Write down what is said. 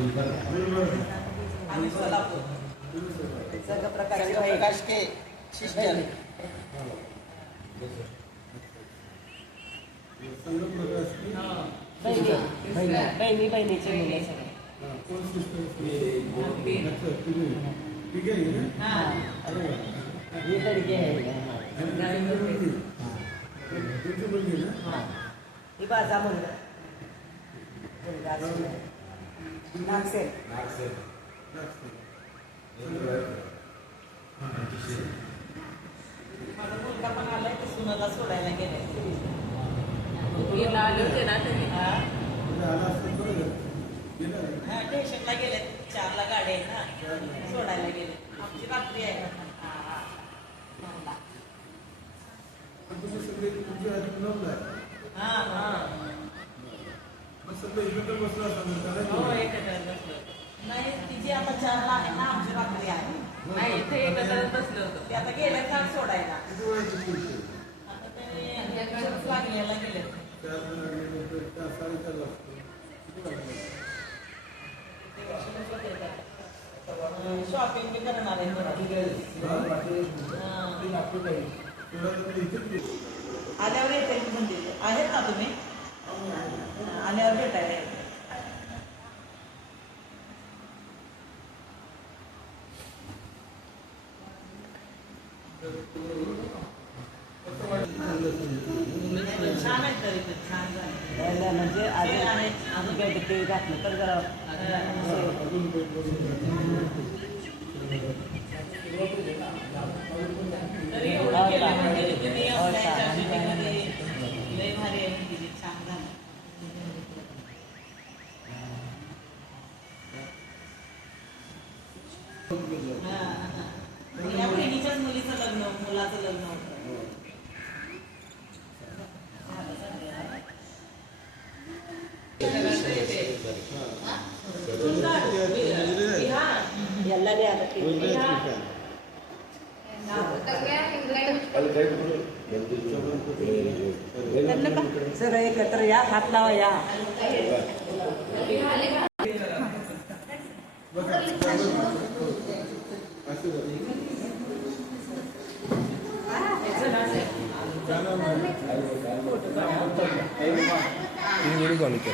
आम्ही सोलापूर प्रकाश के शिष्टर बहिणीचे मुलं ही बाजा मुलगा नागसेन माझा मुलगा पण आलाय की सुनाला सोडायला गेलाय आले होते ना तुम्ही स्टेशनला गेले 4ला गाडी आहे ना सोडायला गेले आमची रात्री आहे नाही तिची आता 4ला आहे ना आमची रात्री आहे नाही इथे एकत्र बसलो होतो ते आता गेले का सोडायला आता ते लागलेला गेले शॉपिंग बी करणार आहे आल्यावर येते मंदिर आहेत ना तुम्ही आल्यावर भेटायला येते छान आहे तरी पण छान झालं म्हणजे अजून काही ते घातलं तर जरा तरी लय भारी आहे छान झालं या बहिणीच्याच मुलीचं लग्न मुलाचं लग्न होतं सर एकत्र या हात लावा या तीन